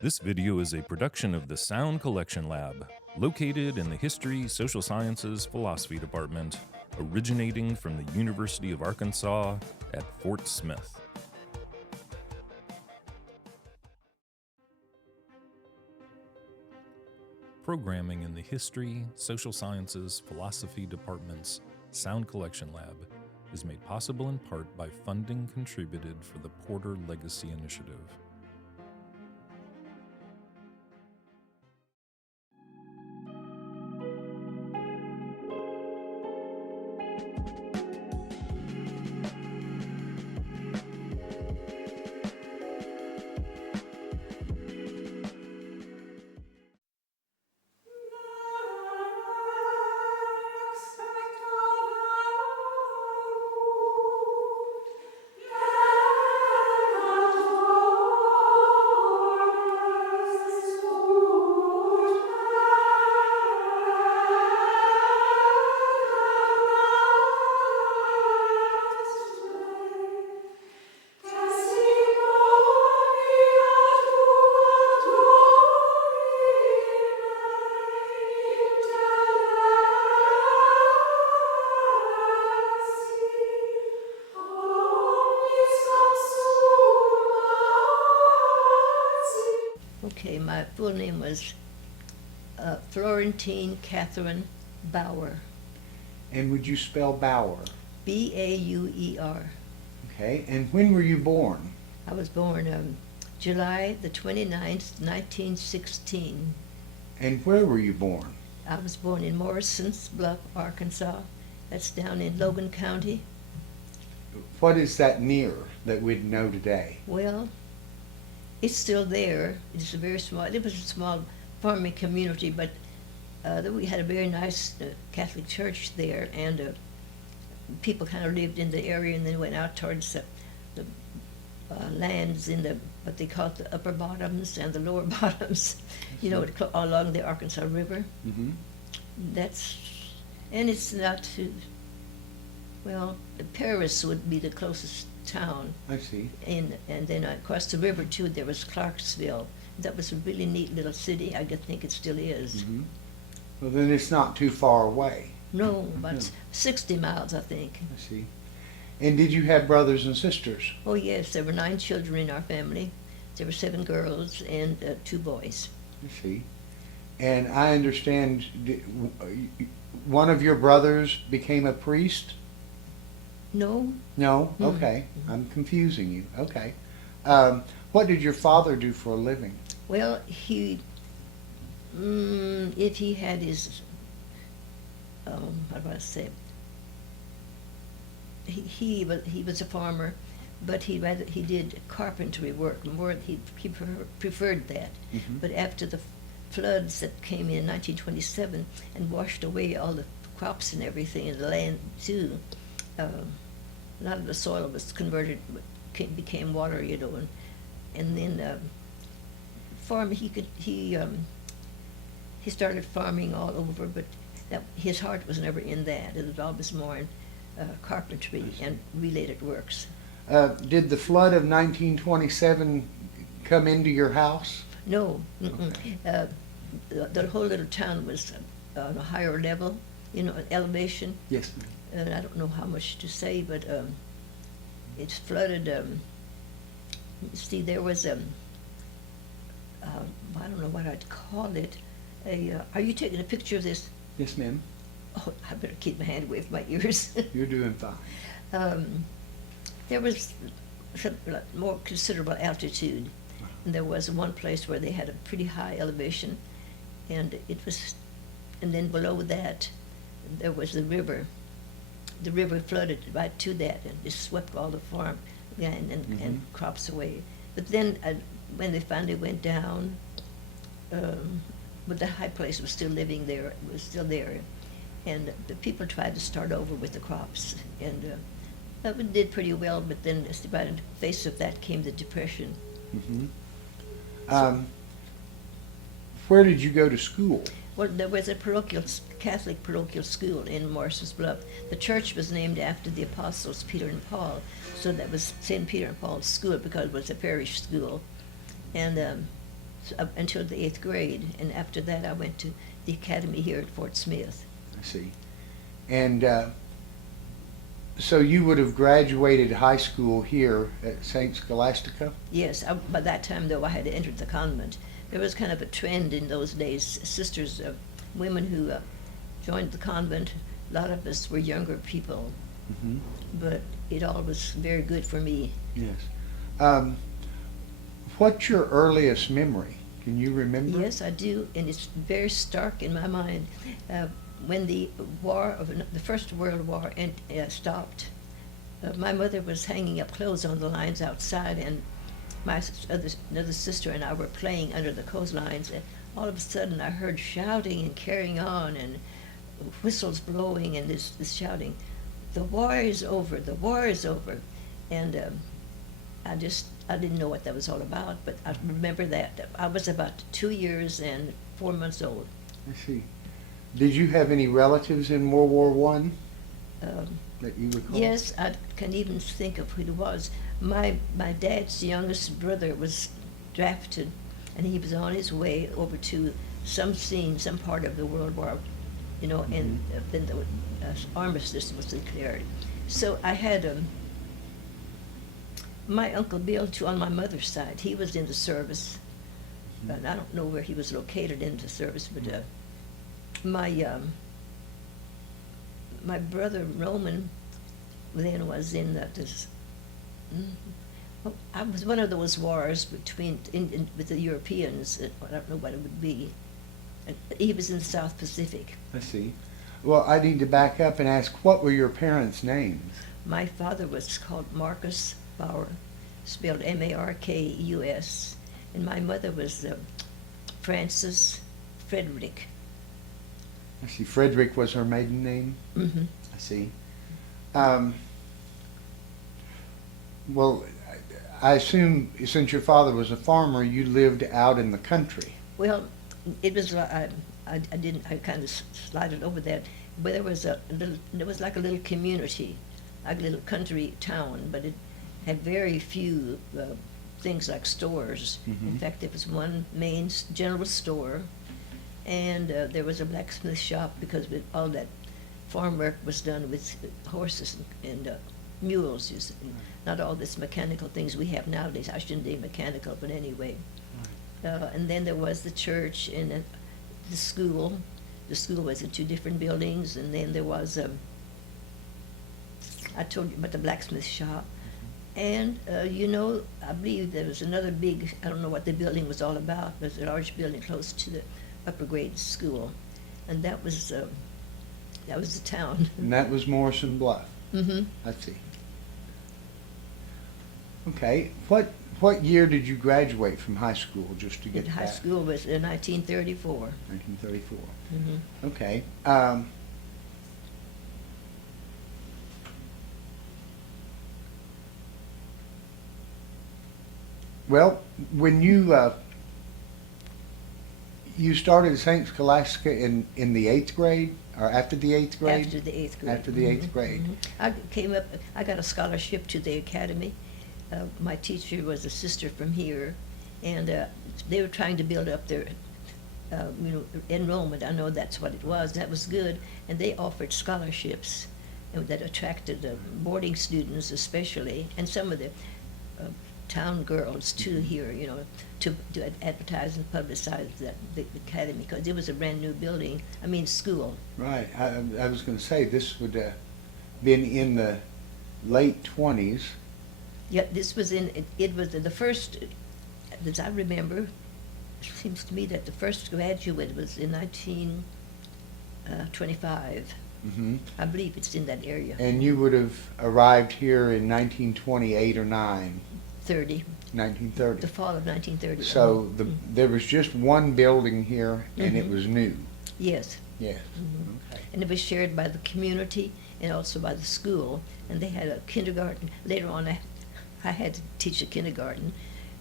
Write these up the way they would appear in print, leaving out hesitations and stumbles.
This video is a production of the Sound Collection Lab, located in the History, Social Sciences, Philosophy Department, originating from the University of Arkansas at Fort Smith. Programming in the History, Social Sciences, Philosophy Department's Sound Collection Lab is made possible in part by funding contributed for the Porter Legacy Initiative. Okay, my full name was Florentine Catherine Bauer, And would you spell Bauer? B-A-U-E-R. Okay, and when were you born? I was born July the 29th, 1916. And where were you born? I was born in Morrison's Bluff, Arkansas. That's down in Logan County. What is that near that we'd know today? Well, it's still there. It's a very small, it was a small farming community, but we had a very nice Catholic church there, and people kind of lived in the area, and then went out towards the lands in the, what they call the upper bottoms and the lower bottoms, you know, along the Arkansas River. Mm-hmm. And it's not too, well, Paris would be the closest town. I see. And then across the river too, there was Clarksville. That was a really neat little city. I think it still is. Mm-hmm. Well, then it's not too far away. No, about 60 miles, I think. I see. And did you have brothers and sisters? Oh yes, there were 9 children in our family. There were 7 girls and 2 boys. I see. And I understand one of your brothers became a priest? No, No? Mm. Okay. I'm confusing you. Okay. What did your father do for a living? well, if he had his, what do I say? He was a farmer, but he did carpentry work more. He preferred that. Mm-hmm. But after the floods that came in 1927 and washed away all the crops and everything in the land too, a lot of the soil was converted, became water, you know, and then he started farming all over, but his heart was never in that. It was always more in carpentry and related works. Did the flood of 1927 come into your house? No, Okay. The whole little town was on a higher level, you know, elevation. Yes. And I don't know how much to say, but it's flooded. See, there was I don't know what I'd call it. Are you taking a picture of this? Yes, ma'am. Oh, I better keep my hand away from my ears. You're doing fine. There was some more considerable altitude, and there was one place where they had a pretty high elevation, and then below that, there was the river. The river flooded right to that and just swept all the farm land and crops away. But then when they finally went down, but the high place was still living there, it was still there. And the people tried to start over with the crops, and that did pretty well, but then right in the face of that came the Depression. Mm-hmm. Where did you go to school? Well, there was a Catholic parochial school in Morrison's Bluff. The church was named after the apostles Peter and Paul, so that was St. Peter and Paul's School because it was a parish school. And up until the 8th grade, and after that I went to the academy here at Fort Smith. I see. And so you would have graduated high school here at St. Scholastica? Yes, by that time, though, I had entered the convent. There was kind of a trend in those days, sisters, women who joined the convent. A lot of us were younger people, Mm-hmm. but it all was very good for me. Yes. What's your earliest memory? Can you remember? Yes, I do, and it's very stark in my mind. When the First World War stopped, my mother was hanging up clothes on the lines outside, and my another sister and I were playing under the clotheslines, and all of a sudden I heard shouting and carrying on, and whistles blowing, and this shouting, "The war is over, the war is over." And I didn't know what that was all about, but I remember that. I was about 2 years and 4 months old. I see. Did you have any relatives in World War I Um, that you recall? Yes, I can even think of who it was. My dad's youngest brother was drafted, and he was on his way over to some scene, some part of the World War, and then the armistice was declared. So I had my Uncle Bill, too, on my mother's side. He was in the service, and I don't know where he was located in the service, but my brother Roman then was in I was one of those wars with the Europeans. I don't know what it would be. And he was in the South Pacific. I see. Well, I need to back up and ask, what were your parents' names? My father was called Marcus Bauer, spelled Markus, and my mother was Frances Frederick. I see. Frederick was her maiden name? Mm-hmm. I see. Well, I assume since your father was a farmer, you lived out in the country. Well, it was I kind of slided over that, but there was like a little community, like a little country town, but it had very few things like stores. Mhm. In fact, there was one main general store, and there was a blacksmith shop, because all that farm work was done with horses and mules. Not all this mechanical things we have nowadays. I shouldn't say mechanical, but anyway. And then there was the church and the school. The school was in two different buildings, and then there was I told you about the blacksmith shop. And, I believe there was another big, I don't know what the building was all about, but it was a large building close to the upper grade school. And that was the town. And that was Morrison Bluff. Mm-hmm. I see. Okay. What year did you graduate from high school, just to get High that? school was in 1934. 1934. Mm-hmm. Okay. Well, when you started St. Scholastica in the 8th grade, or after the 8th grade? After the 8th grade. After the 8th grade. Mhm. I got a scholarship to the academy. My teacher was a sister from here, and they were trying to build up their, enrollment. I know that's what it was. That was good, and they offered scholarships that attracted boarding students especially, and some of the town girls too here, to advertise and publicize the academy, because it was a brand new building, school. Right. I was going to say, this would have been in the late 20s. Yeah, this was it was the first, as I remember, it seems to me that the first graduate was in 1925. Mm-hmm. I believe it's in that area. And you would have arrived here in 1928 or 9? 30, 1930. the fall of 1930. So there was just one building here, and it Mhm. was new. Yes. Yes. Mhm. Okay. And it was shared by the community and also by the school. And they had a kindergarten. Later on, I had to teach a kindergarten.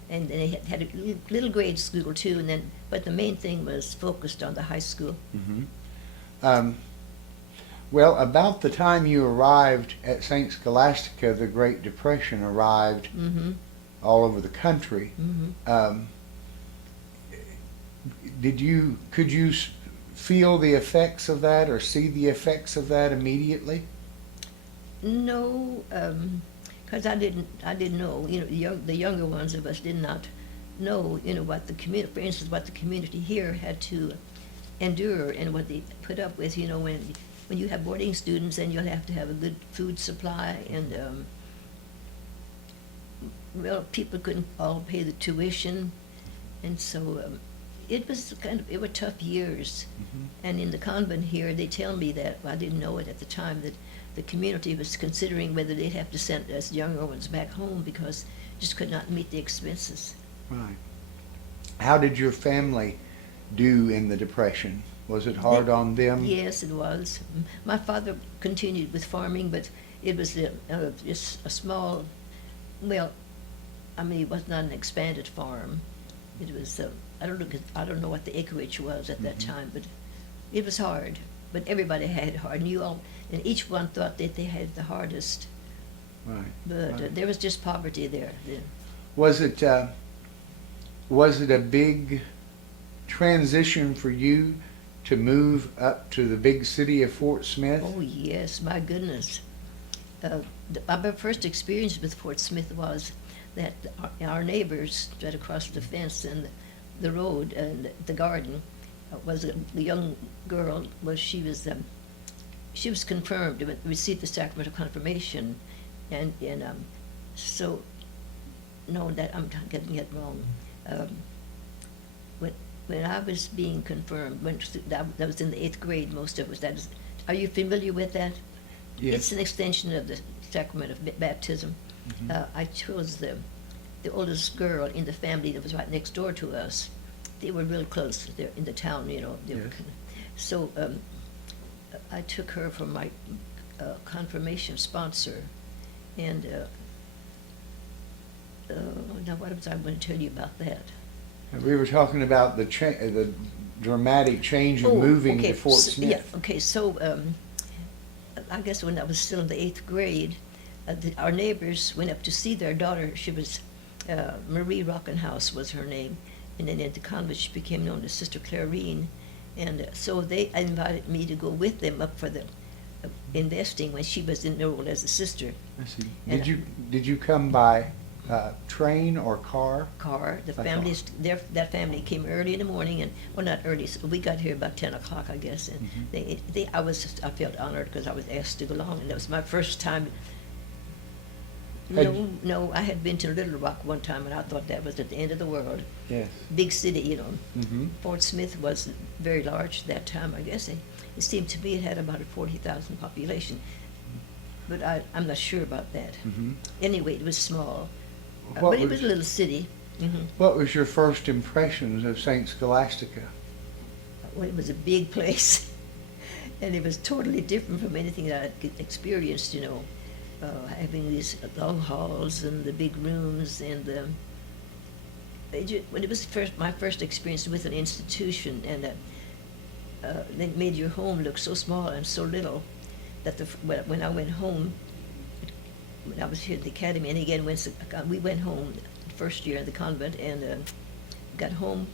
And they had a little grade school too. But the main thing was focused on the high school. Mm-hmm. Well, about the time you arrived at St. Scholastica, the Great Depression arrived Mm-hmm. all over the country. Mm-hmm. could you feel the effects of that or see the effects of that immediately? No, because I didn't know, the younger ones of us did not know, what the community, for instance, what the community here had to endure and what they put up with, when you have boarding students and you'll have to have a good food supply and, well, people couldn't all pay the tuition. And so it were tough years. And in the convent here, they tell me that, well, I didn't know it at the time, that the community was considering whether they'd have to send us younger ones back home because just could not meet the expenses. Right. How did your family do in the Depression? Was it hard on them? Yes, it was. My father continued with farming, but it was just a small, well, I mean, it was not an expanded farm. It was, I don't know what the acreage was at that time, but it was hard. But everybody had it hard, and each one thought that they had the hardest. Right. But right. there was just poverty there. Was it a big transition for you to move up to the big city of Fort Smith? Oh, yes, my goodness. My first experience with Fort Smith was that our neighbors right across the fence and the road and the garden was the young girl. Well, she was confirmed, received the sacrament of confirmation, and so no, that I'm getting it wrong. When I was being confirmed, that was in the 8th grade. Most of us. That is, are you familiar with that? Yes. It's an extension of the sacrament of baptism. I chose the oldest girl in the family that was right next door to us. They were real close. They're in the town, They were Yes. So I took her for my confirmation sponsor, and now what was I going to tell you about that? We were talking about the dramatic change of moving to Fort Smith. Yeah, okay, so I guess when I was still in the 8th grade, our neighbors went up to see their daughter. She was, Marie Rockenhouse was her name, and then at the convent she became known as Sister Clarine. And so they invited me to go with them up for the investing when she was enrolled as a sister. I see. And Did you come by train or car? Car. By That family came early in the morning, and well, not early. So we got here about 10 o'clock, I guess. And I felt honored because I was asked to go along, and that was my first time. No, I had been to Little Rock one time, and I thought that was at the end of the world. Yes. Big city, Mm-hmm. Fort Smith was very large at that time, I guess. It seemed to me it had about a 40,000 population, but I'm not sure about that. Mm-hmm. Anyway, it was small, What but it was- was a little city. What was your first impressions of St. Scholastica? Well, it was a big place, and it was totally different from anything that I'd experienced, having these long halls and the big rooms, and when it was my first experience with an institution, and they made your home look so small and so little that when I went home, when I was here at the academy, and again we went home the first year in the convent, and got home,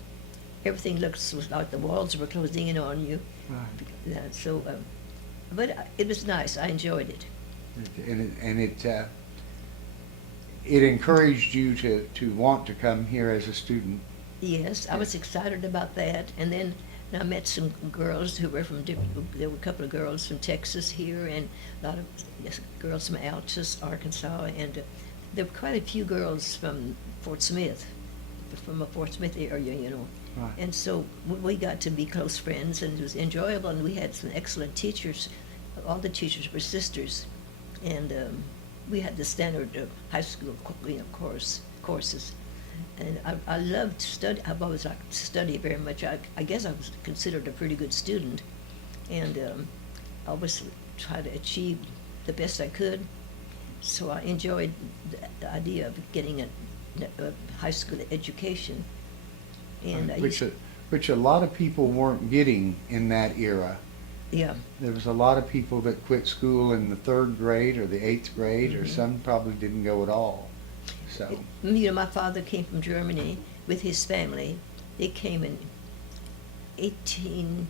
everything was like the walls were closing in on you. Right. But it was nice. I enjoyed it. And it encouraged you to want to come here as a student. Yes, I was excited about that. And then I met some girls who were there were a couple of girls from Texas here, and a lot of girls from Altus, Arkansas, and there were quite a few girls from Fort Smith, from a Fort Smith area, Right. And so we got to be close friends, and it was enjoyable, and we had some excellent teachers. All the teachers were sisters. And we had the standard high school, courses, and I loved to study. I've always liked to study very much. I guess I was considered a pretty good student, and I always tried to achieve the best I could. So I enjoyed the idea of getting a high school education, and which a lot of people weren't getting in that era. Yeah. There was a lot of people that quit school in the 3rd grade or the 8th grade, or Mhm. some probably didn't go at all. So My father came from Germany with his family. They came 18,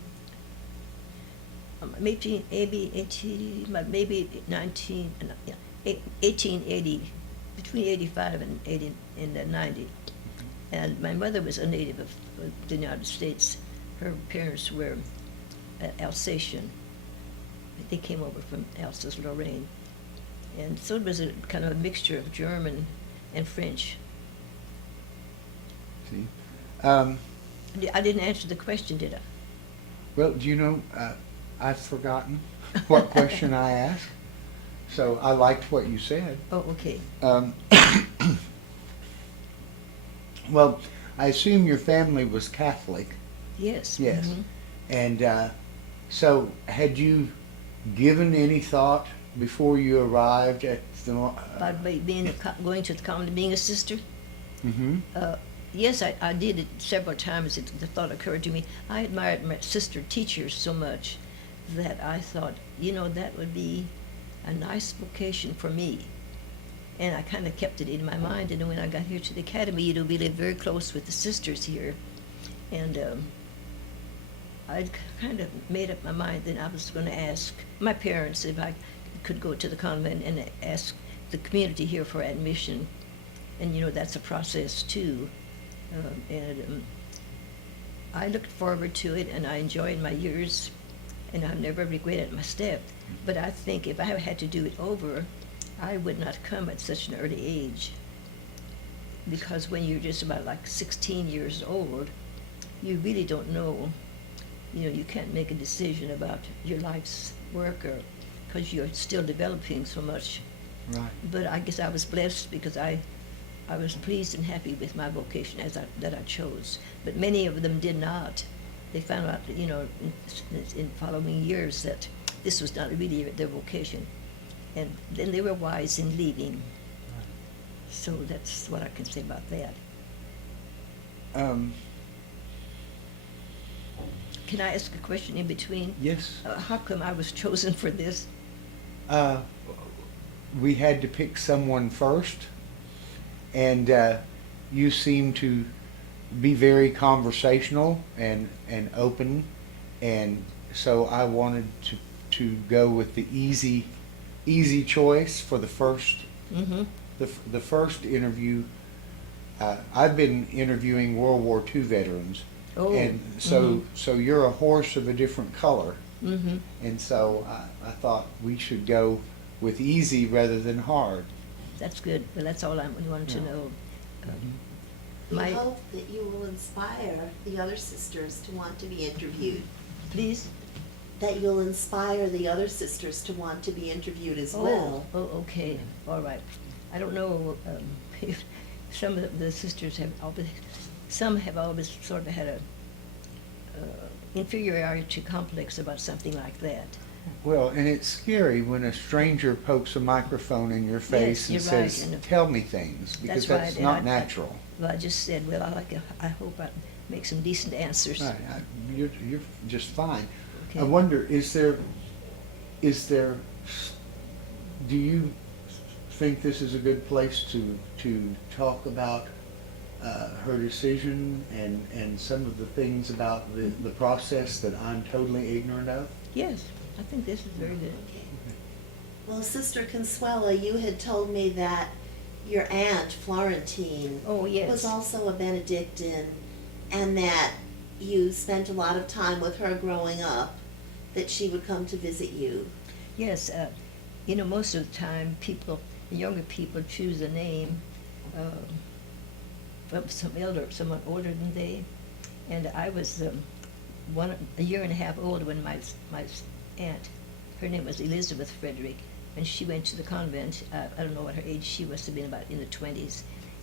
maybe 18, but maybe 19, yeah, 1880, between 85 and 80 and 90. And my mother was a native of the United States. Her parents were Alsatian. They came over from Alsace-Lorraine. And so it was a kind of a mixture of German and French. See? I didn't answer the question, did I? Well, do you know, I've forgotten what question I asked, so I liked what you said. Oh, okay. Well, I assume your family was Catholic. Yes. Yes. Mhm. And so had you given any thought before you arrived at the... About going to the convent, being a sister? Mhm. Yes, I did it several times. The thought occurred to me. I admired my sister teachers so much that I thought, that would be a nice vocation for me. And I kind of kept it in my mind. And when I got here to the academy, we lived very close with the sisters here. And I'd kind of made up my mind that I was going to ask my parents if I could go to the convent and ask the community here for admission. And, that's a process, too. I looked forward to it, and I enjoyed my years, and I've never regretted my step. But I think if I had to do it over, I would not come at such an early age. Because when you're just about like 16 years old, you really don't know. You can't make a decision about your life's work, or because you're still developing so much. Right. But I guess I was blessed because I was pleased and happy with my vocation that I chose. But many of them did not. They found out, in following years that this was not really their vocation. And then they were wise in leaving. So that's what I can say about that. Can I ask a question in between? Yes. How come I was chosen for this? We had to pick someone first, and you seem to be very conversational and open, and so I wanted to go with the easy choice for the first. Mm-hmm. The first interview. I've been interviewing World War II veterans, and so you're a horse of a different color, and so I thought we should go with easy rather than hard. That's good. Well, that's all I wanted to know. We hope that you will inspire the other sisters to want to be interviewed. Please? That you'll inspire the other sisters to want to be interviewed as well. Oh, okay. All right. I don't know if some of the sisters have always sort of had a inferiority complex about something like that. Well, and it's scary when a stranger pokes a microphone in your face Yes, and you're right, says, and "Tell me things," because that's that's right, not and natural. Well, I just said, well, I hope I make some decent answers. Right, you're just fine. Okay. I wonder, is there, do you think this is a good place to talk about her decision and some of the things about the process that I'm totally ignorant of? Yes, I think this is very good. Okay. Well, Sister Consuela, you had told me that your aunt, Florentine, Oh, yes. was also a Benedictine, and that you spent a lot of time with her growing up, that she would come to visit you. Yes, most of the time, younger people choose a name from someone older than they. And I was a year and a half old when my aunt, her name was Elizabeth Frederick, and she went to the convent. I don't know what her age, she must have been about in the 20s,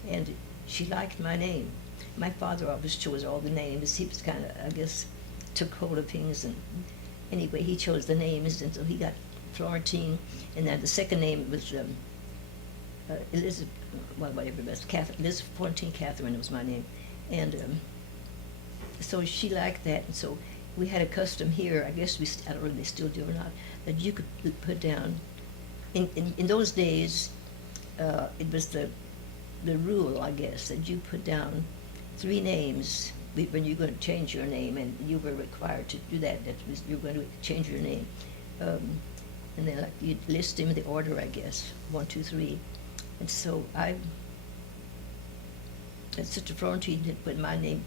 and she liked my name. My father always chose all the names. He was kind of, I guess, took hold of things, and anyway, he chose the names, and so he got Florentine, and then the second name was Elizabeth, well, whatever it was, Elizabeth Florentine Catherine was my name, and so she liked that, and so we had a custom here, I guess I don't know if they still do or not, that you could put down, in those days, it was the rule, I guess, that you put down 3 names when you're going to change your name, and you were required to do that, that was, you're going to change your name. And then like you list them in the order, I guess, 1, 2, 3. And so Sister Florentine had put my name,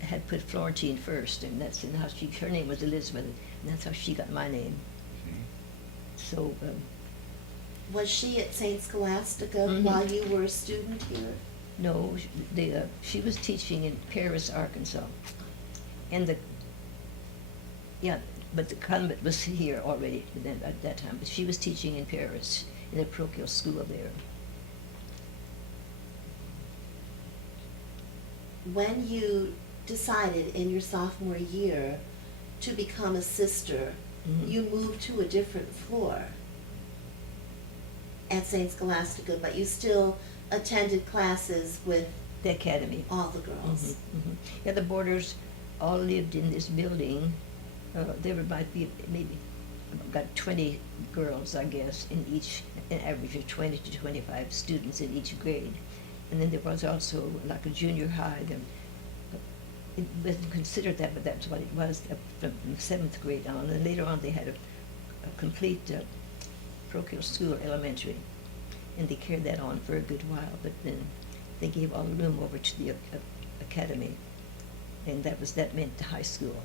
had put Florentine first, and that's how her name was Elizabeth, and that's how she got my name. So, Was she at St. Scholastica Mhm. while you were a student here? no, she was teaching in Paris, Arkansas. And but the convent was here already then, at that time, but she was teaching in Paris, in a parochial school there. When you decided in your sophomore year to become a sister, Mhm. you moved to a different floor at St. Scholastica, but you still attended classes with The academy. all the girls. Mhm. Yeah, the boarders all lived in this building. There might be maybe about 20 girls, I guess, in each, an average of 20 to 25 students in each grade. And then there was also like a junior high. It wasn't considered that, but that's what it was from the 7th grade on. And later on, they had a complete parochial school, elementary, and they carried that on for a good while. But then they gave all the room over to the academy, and that meant the high school.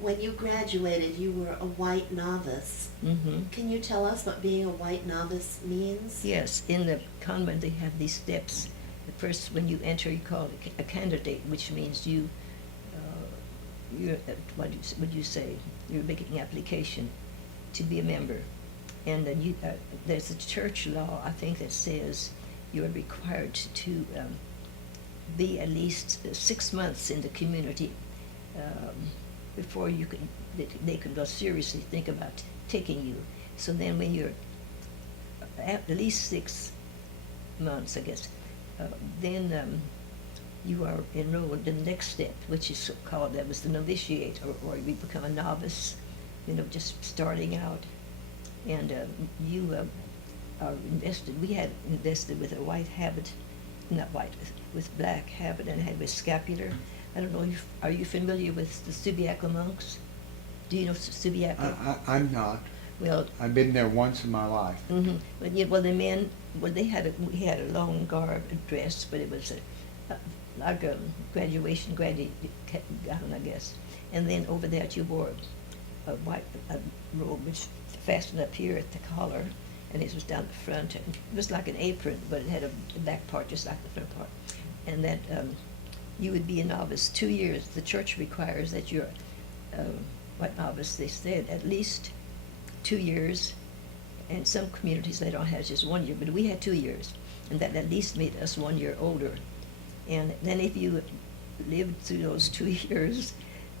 When you graduated, you were a white novice. Mm-hmm. Can you tell us what being a white novice means? Yes, in the convent they have these steps. The first, when you enter, you call it a candidate, which means you're what would you say? You're making an application to be a member, and then there's a church law, I think, that says you are required to be at least 6 months in the community before they can go seriously think about taking you. So then when you're at least 6 months, I guess, then you are enrolled in the next step, which is called, that was the novitiate, or you become a novice, just starting out. And you are invested, we had invested with a white habit, not white, with black habit, and had with scapular. I don't know, are you familiar with the Subiaco monks? Do you know Subiaco? I'm not. Well, I've been there once in my life. mm-hmm. But yeah, well, the men, well, we had a long garb dress, but it was like a graduation gown, I guess. And then over that you wore a white robe, which fastened up here at the collar, and it was down the front. And it was like an apron, but it had a back part just like the front part. And that you would be a novice 2 years. The church requires that you're white novice, they said, at least 2 years. And some communities, they don't have just 1 year, but we had 2 years. And that at least made us 1 year older. And then if you lived through those 2 years,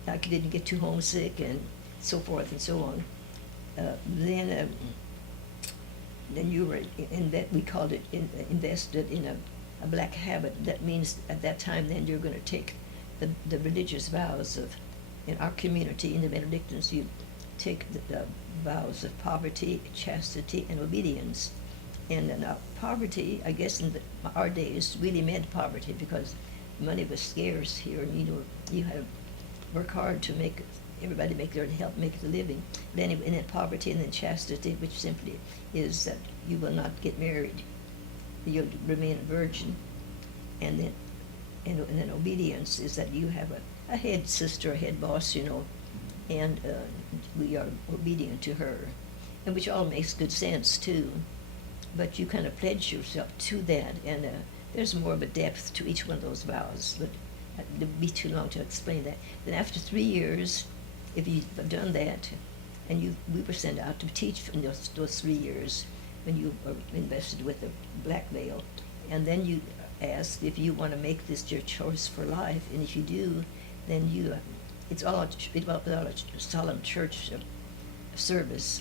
like you didn't get too homesick and so forth and so on, then you were in that, we called it invested in a black habit. That means at that time then you're going to take the religious vows of, in our community, in the Benedictines, you take the vows of poverty, chastity, and obedience. And now poverty, I guess in our days, really meant poverty because money was scarce here, and you had to work hard to make everybody help make a living. Then and then poverty, and then chastity, which simply is that you will not get married, you'll remain a virgin. And then obedience is that you have a head sister, a head boss, and we are obedient to her, and which all makes good sense too. But you kind of pledge yourself to that, and there's more of a depth to each one of those vows, but it would be too long to explain that. Then after 3 years, if you've done that, and we were sent out to teach in those 3 years when you were invested with the black veil, and then you ask if you want to make this your choice for life, and if you do, then it's all without a solemn church service.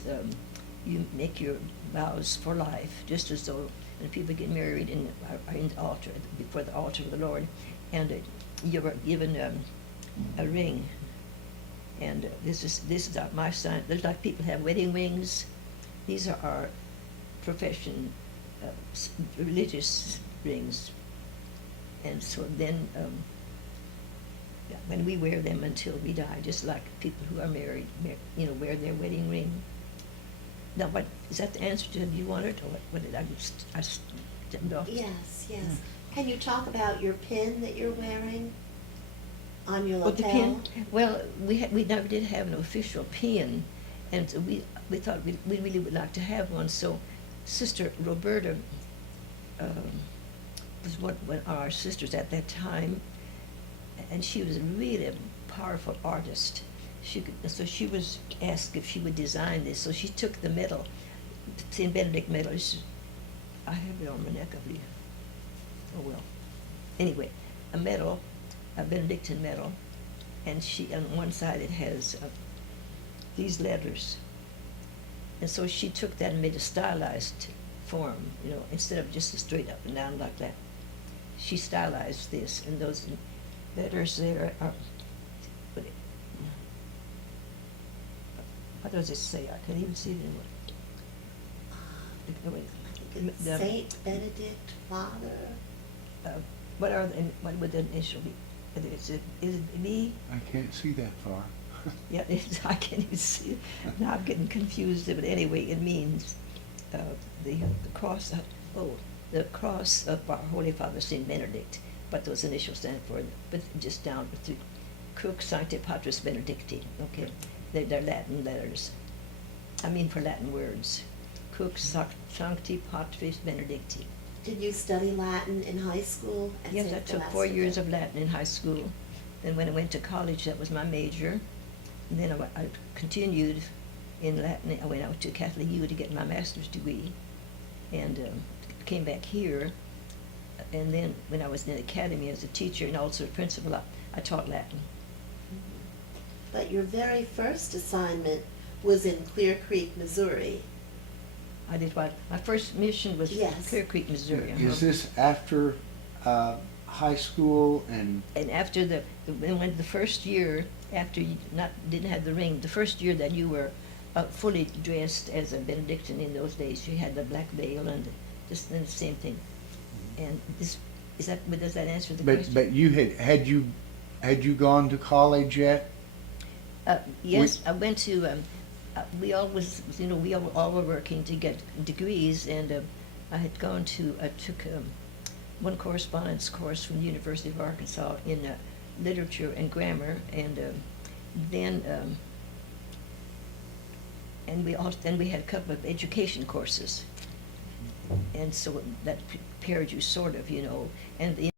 You make your vows for life, just as though when people get married and are in the altar, before the altar of the Lord, and you were given a ring. And this is my sign. There's like people have wedding rings. These are our profession, religious rings. And so then, yeah, when we wear them until we die, just like people who are married, wear their wedding ring. Now, what, is that the answer to, do you want it, or what did I jumped off? Yes, yes. Can you talk about your pin that you're wearing on your Well, the lapel? pin, well, we never did have an official pin, and so we thought we really would like to have one, so Sister Roberta was one of our sisters at that time, and she was really a powerful artist. So she was asked if she would design this, so she took the medal, St. Benedict medal. I have it on my neck, I believe. Oh, well. Anyway, a medal, a Benedictine medal, and on one side it has these letters. And so she took that and made a stylized form, instead of just a straight up and down like that. She stylized this, and those letters there are, what does it say? I can't even see it anymore. Saint Benedict Father. What would the initial be? Is it B? I can't see that far. Yeah, I can't even see it. Now I'm getting confused, but anyway, it means the cross, the cross of our Holy Father, St. Benedict, but those initials stand for, but just down through Crux Sancti Patris Benedicti, okay? They're Latin letters. I mean for Latin words. Crux Sancti Patris Benedicti. Did you study Latin in high school? At Yes, St. I took 4 Scholastica? years of Latin in high school. Then when I went to college, that was my major. And then I continued in Latin. I went out to Catholic U to get my master's degree, and came back here. And then when I was in the academy as a teacher and also a principal, I taught Latin. But your very first assignment was in Clear Creek, Missouri. I did what? My first mission was Yes. Clear Creek, Missouri. Is this after high school and And after when the first year, after you didn't have the ring, the first year that you were fully dressed as a Benedictine in those days, you had the black veil and the same thing. And does that answer the question? but you had you gone to college yet? Yes, I went to. We always, we all were working to get degrees, and I took one correspondence course from the University of Arkansas in literature and grammar, and then we had a couple of education courses, and so that prepared you sort of, and the